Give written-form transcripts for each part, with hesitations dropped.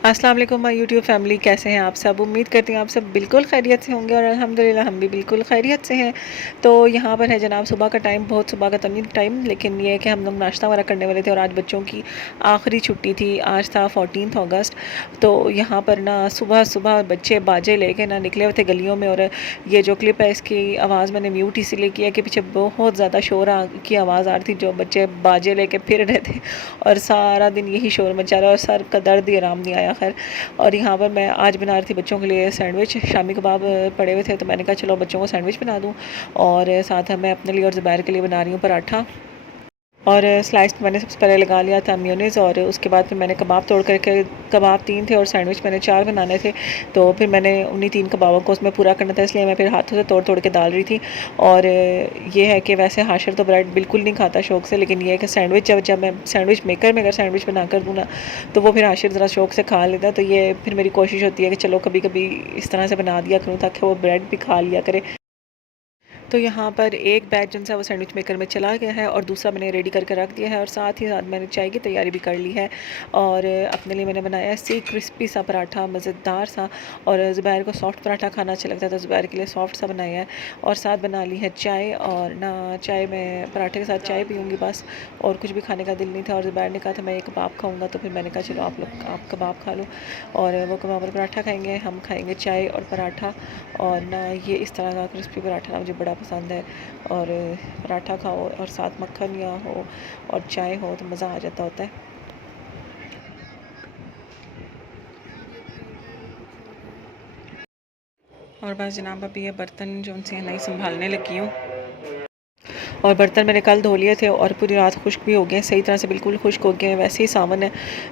अस्सलाम वालेकुम my YouTube family, कैसे हैं आप सब। उम्मीद करती हैं आप सब बिल्कुल खैरियत से होंगे और अल्हम्दुलिल्लाह हम भी बिल्कुल खैरियत से हैं। तो यहाँ पर है जनाब सुबह का टाइम, बहुत सुबह का तो नहीं टाइम, लेकिन ये है कि हम लोग नाश्ता वगैरह करने वाले थे और आज बच्चों की आखिरी छुट्टी थी। आज था 14 अगस्त। तो यहाँ पर ना सुबह सुबह बच्चे बाजे लेके ना निकले हुए थे गलियों में। और ये जो क्लिप है इसकी आवाज़ मैंने म्यूट इसीलिए किया कि पीछे बहुत ज़्यादा शोर की आवाज़ आ रही थी, जो बच्चे बाजे लेके फिर रहे थे और सारा दिन यही शोर मचा रहा और सर का दर्द ही आराम नहीं आया। खैर, और यहाँ पर मैं आज बना रही थी बच्चों के लिए सैंडविच। शामी कबाब पड़े हुए थे तो मैंने कहा चलो बच्चों को सैंडविच बना दूँ। और साथ मैं अपने लिए और ज़ुबैर के लिए बना रही हूँ पराठा। और स्लाइस मैंने सबसे पहले लगा लिया था मेयोनीज़, और उसके बाद फिर मैंने कबाब तोड़ करके, कबाब 3 थे और सैंडविच मैंने 4 बनाने थे, तो फिर मैंने उन्हीं 3 कबाबों को उसमें पूरा करना था, इसलिए मैं फिर हाथों से तोड़ तोड़ के डाल रही थी। और ये है कि वैसे हाशिर तो ब्रेड बिल्कुल नहीं खाता शौक से, लेकिन ये है कि सैंडविच जब जब मैं सैंडविच मेकर में अगर सैंडविच बना कर दूँ ना, तो वो फिर हाशिर ज़रा शौक से खा लेता है। तो ये फिर मेरी कोशिश होती है कि चलो कभी कभी इस तरह से बना दिया करूँ ताकि वो ब्रेड भी खा लिया करे। तो यहाँ पर एक बैच जो है वो सैंडविच मेकर में चला गया है और दूसरा मैंने रेडी करके रख दिया है, और साथ ही साथ मैंने चाय की तैयारी भी कर ली है। और अपने लिए मैंने बनाया है सी क्रिस्पी सा पराठा, मज़ेदार सा। और ज़ुबैर को सॉफ्ट पराठा खाना अच्छा लगता है, तो ज़ुबैर के लिए सॉफ्ट सा बनाया है। और साथ बना ली है चाय, और ना चाय में पराठे के साथ चाय पीऊँगी बस, और कुछ भी खाने का दिल नहीं था। और ज़ुबैर ने कहा था मैं ये कबाब खाऊँगा, तो फिर मैंने कहा चलो आप कबाब खा लो। और वो कबाब और पराठा खाएँगे, हम खाएँगे चाय और पराठा। और ना ये इस तरह का क्रिस्पी पराठा ना मुझे बड़ा पसंद है। और पराठा खाओ और साथ मक्खन या हो और चाय हो तो मज़ा आ जाता होता है। और बस जनाब अभी ये बर्तन जो उनसे नहीं संभालने लगी हूँ। और बर्तन मैंने कल धो लिए थे और पूरी रात खुश्क भी हो गए, सही तरह से बिल्कुल खुश्क हो गए हैं। वैसे ही सावन है,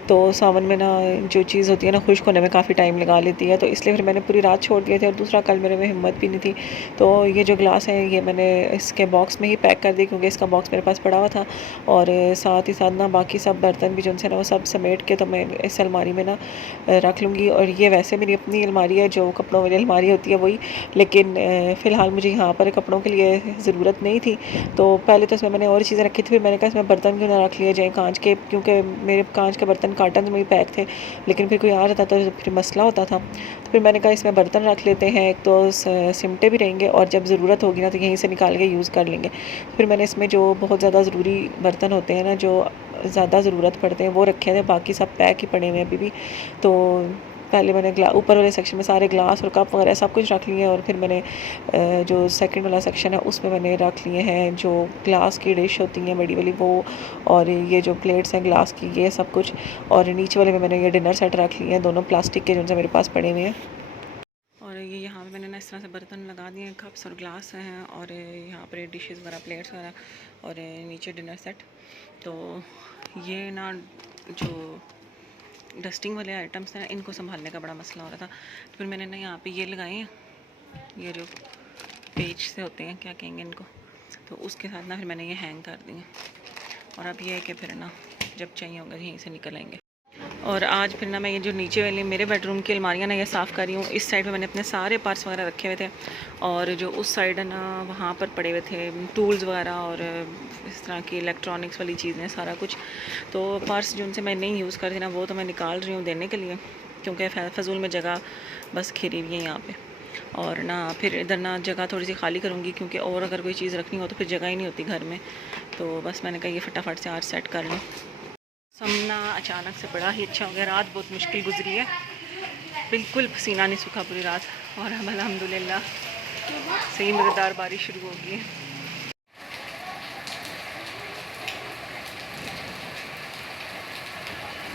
तो सावन में ना जो चीज़ होती है ना खुश्क होने में काफ़ी टाइम लगा लेती है, तो इसलिए फिर मैंने पूरी रात छोड़ दिए थे। और दूसरा कल मेरे में हिम्मत भी नहीं थी, तो ये जो गिलास है ये मैंने इसके बॉक्स में ही पैक कर दी, क्योंकि इसका बॉक्स मेरे पास पड़ा हुआ था। और साथ ही साथ ना बाकी सब बर्तन भी जो उनसे ना वो सब समेट के तो मैं इस अलमारी में ना रख लूँगी। और ये वैसे मेरी अपनी अलमारी है, जो कपड़ों वाली अलमारी होती है वही, लेकिन फ़िलहाल मुझे यहाँ पर कपड़ों के लिए ज़रूरत नहीं थी। तो पहले तो इसमें मैंने और चीज़ें रखी थी, फिर मैंने कहा इसमें बर्तन क्यों ना रख लिए जाए कांच के, क्योंकि मेरे कांच के बर्तन कार्टन में ही पैक थे, लेकिन फिर कोई आ जाता तो फिर मसला होता था। तो फिर मैंने कहा इसमें बर्तन रख लेते हैं, एक तो सिमटे भी रहेंगे और जब ज़रूरत होगी ना तो यहीं से निकाल के यूज़ कर लेंगे। फिर मैंने इसमें जो बहुत ज़्यादा ज़रूरी बर्तन होते हैं ना, जो ज़्यादा ज़रूरत पड़ते हैं, वो रखे थे, बाकी सब पैक ही पड़े हुए हैं अभी भी। तो पहले मैंने ऊपर वाले सेक्शन में सारे ग्लास और कप वगैरह सब कुछ रख लिए, और फिर मैंने जो सेकंड वाला सेक्शन है उसमें मैंने रख लिए हैं जो ग्लास की डिश होती हैं बड़ी वाली वो, और ये जो प्लेट्स हैं ग्लास की, ये सब कुछ। और नीचे वाले में मैंने ये डिनर सेट रख लिए हैं, दोनों प्लास्टिक के, जो मेरे पास पड़े हुए हैं। और ये यहाँ पे मैंने ना इस तरह से बर्तन लगा दिए हैं, कप्स और ग्लास हैं, और यहाँ पर डिशेस वगैरह, प्लेट्स वगैरह, और नीचे डिनर सेट। तो ये ना जो डस्टिंग वाले आइटम्स हैं इनको संभालने का बड़ा मसला हो रहा था, तो फिर मैंने ना यहाँ पे ये लगाए हैं, ये जो पेज से होते हैं, क्या कहेंगे इनको, तो उसके साथ ना फिर मैंने ये हैंग कर दिए। और अब ये है कि फिर ना जब चाहिए होगा यहीं से निकल आएंगे। और आज फिर ना मैं ये जो नीचे वाली मेरे बेडरूम की अलमारियाँ ना ये साफ़ कर रही हूँ। इस साइड पे मैंने अपने सारे पर्स वगैरह रखे हुए थे, और जो उस साइड है ना वहाँ पर पड़े हुए थे टूल्स वगैरह और इस तरह की इलेक्ट्रॉनिक्स वाली चीज़ें सारा कुछ। तो पर्स जो उनसे मैं नहीं यूज़ करती ना वो तो मैं निकाल रही हूँ देने के लिए, क्योंकि फजूल में जगह बस खिरी हुई है यहाँ पर। और ना फिर इधर ना जगह थोड़ी सी खाली करूँगी, क्योंकि और अगर कोई चीज़ रखनी हो तो फिर जगह ही नहीं होती घर में। तो बस मैंने कहा ये फटाफट से आज सेट कर लूँ। समना अचानक से बड़ा ही अच्छा हो गया। रात बहुत मुश्किल गुजरी है, बिल्कुल पसीना नहीं सूखा पूरी रात, और हम अल्हम्दुलिल्लाह सही मज़ेदार बारिश शुरू हो गई है।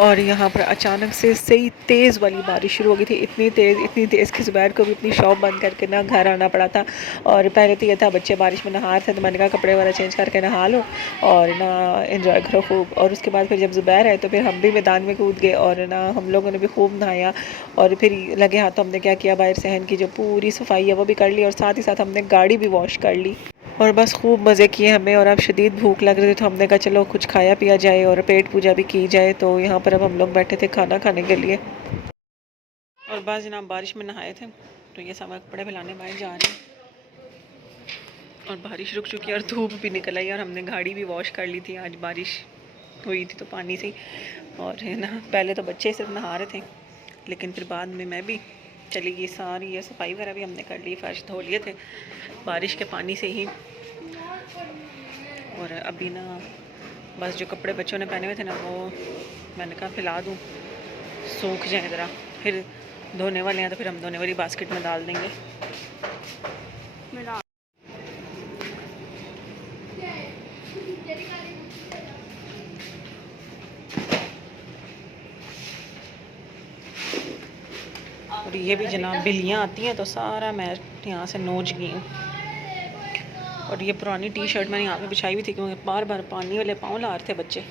और यहाँ पर अचानक से सही तेज़ वाली बारिश शुरू हो गई थी, इतनी तेज़ कि ज़ुबैर को भी अपनी शॉप बंद करके ना घर आना पड़ा था। और पहले तो ये था बच्चे बारिश में नहा रहे थे, तो मैंने कहा कपड़े वगैरह चेंज करके नहा लो और ना एंजॉय करो खूब। और उसके बाद फिर जब ज़ुबैर आए तो फिर हम भी मैदान में कूद गए, और ना हम लोगों ने भी खूब नहाया। और फिर लगे हाथों हमने क्या किया, बाहर सहन की जो पूरी सफाई है वो भी कर ली, और साथ ही साथ हमने गाड़ी भी वॉश कर ली, और बस खूब मज़े किए हमें। और अब शदीद भूख लग रही थी, तो हमने कहा चलो कुछ खाया पिया जाए और पेट पूजा भी की जाए। तो यहाँ पर अब हम लोग बैठे थे खाना खाने के लिए। और बस जनाब बारिश में नहाए थे, तो ये सब कपड़े फैलाने बाहर जा रहे हैं, और बारिश रुक चुकी है और धूप भी निकल आई, और हमने गाड़ी भी वॉश कर ली थी। आज बारिश हुई थी तो पानी से ही। और है ना पहले तो बच्चे सिर्फ नहा रहे थे, लेकिन फिर बाद में मैं भी चली गई। सारी ये सफाई वगैरह भी हमने कर ली, फर्श धो लिए थे बारिश के पानी से ही। और अभी ना बस जो कपड़े बच्चों ने पहने हुए थे ना वो मैंने कहा फैला दूँ, सूख जाए ज़रा, फिर धोने वाले हैं तो फिर हम धोने वाली बास्केट में डाल देंगे। और ये भी जनाब बिल्लियाँ आती हैं तो सारा मैं यहाँ से नोच गई हूँ। और ये पुरानी टी शर्ट मैंने यहाँ पे बिछाई हुई थी क्योंकि बार बार पानी वाले पाँव ला रहे थे बच्चे।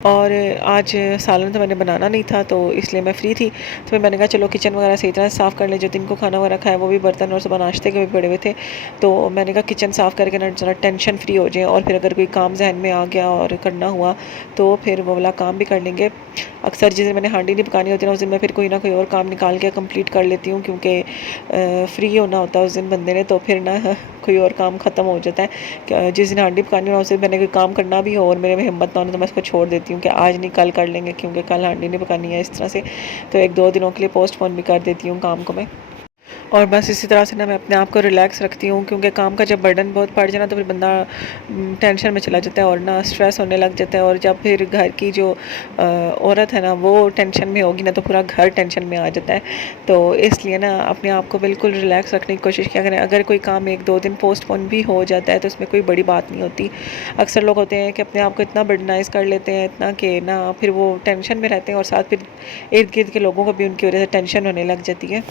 और आज सालन तो मैंने बनाना नहीं था तो इसलिए मैं फ्री थी, तो फिर मैंने कहा चलो किचन वगैरह सही तरह से साफ़ कर ले। जो दिन को खाना वगैरह खाया वो भी बर्तन और सुबह नाश्ते के भी पड़े हुए थे, तो मैंने कहा किचन साफ़ करके ना ज़रा टेंशन फ्री हो जाए और फिर अगर कोई काम जहन में आ गया और करना हुआ तो फिर वो वाला काम भी कर लेंगे। अक्सर जिस दिन मैंने हांडी नहीं पकानी होती ना उस दिन मैं फिर कोई ना कोई और काम निकाल के कंप्लीट कर लेती हूँ, क्योंकि फ्री होना होता है उस दिन बंदे ने, तो फिर ना कोई और काम ख़त्म हो जाता है। जिस दिन हांडी पकानी हो उस दिन मैंने कोई काम करना भी हो और मेरे में हिम्मत ना हो तो मैं उसको छोड़ देती हूँ कि आज नहीं कल कर लेंगे, क्योंकि कल हांडी नहीं पकानी है इस तरह से। तो एक दो दिनों के लिए पोस्टपोन भी कर देती हूँ काम को मैं। और बस इसी तरह से ना मैं अपने आप को रिलैक्स रखती हूँ, क्योंकि काम का जब बर्डन बहुत पड़ जाए ना तो फिर बंदा टेंशन में चला जाता है और ना स्ट्रेस होने लग जाता है। और जब फिर घर की जो औरत है ना वो टेंशन में होगी ना तो पूरा घर टेंशन में आ जाता है। तो इसलिए ना अपने आप को बिल्कुल रिलैक्स रखने की कोशिश किया करें। अगर कोई काम एक दो दिन पोस्टपोन भी हो जाता है तो उसमें कोई बड़ी बात नहीं होती। अक्सर लोग होते हैं कि अपने आप को इतना बर्डनाइज कर लेते हैं इतना कि ना फिर वो टेंशन में रहते हैं और साथ फिर इर्द गिर्द के लोगों को भी उनकी वजह से टेंशन होने लग जाती है।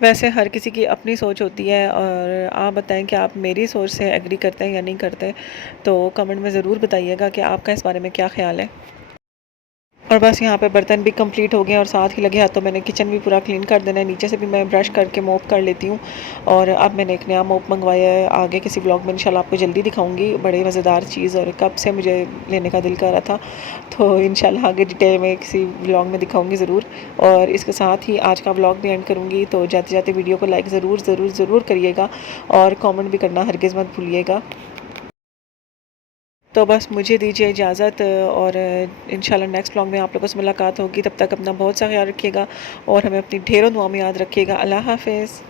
वैसे हर किसी की अपनी सोच होती है, और आप बताएं कि आप मेरी सोच से एग्री करते हैं या नहीं करते, तो कमेंट में ज़रूर बताइएगा कि आपका इस बारे में क्या ख़्याल है। और बस यहाँ पे बर्तन भी कंप्लीट हो गए और साथ ही लगे हाथों मैंने किचन भी पूरा क्लीन कर देना है। नीचे से भी मैं ब्रश करके मॉप कर लेती हूँ। और अब मैंने एक नया मॉप मंगवाया है, आगे किसी ब्लॉग में इंशाल्लाह आपको जल्दी दिखाऊंगी। बड़ी मज़ेदार चीज़ और कब से मुझे लेने का दिल कर रहा था, तो इंशाल्लाह आगे डिटेल में किसी ब्लॉग में दिखाऊंगी ज़रूर। और इसके साथ ही आज का ब्लॉग भी एंड करूँगी, तो जाते जाते वीडियो को लाइक ज़रूर ज़रूर ज़रूर करिएगा और कॉमेंट भी करना हरगिज़ मत भूलिएगा। तो बस मुझे दीजिए इजाज़त, और इंशाल्लाह नेक्स्ट व्लॉग में आप लोगों से मुलाकात होगी। तब तक अपना बहुत सा ख्याल रखिएगा और हमें अपनी ढेरों दुआ में याद रखिएगा। अल्लाह हाफ़िज़।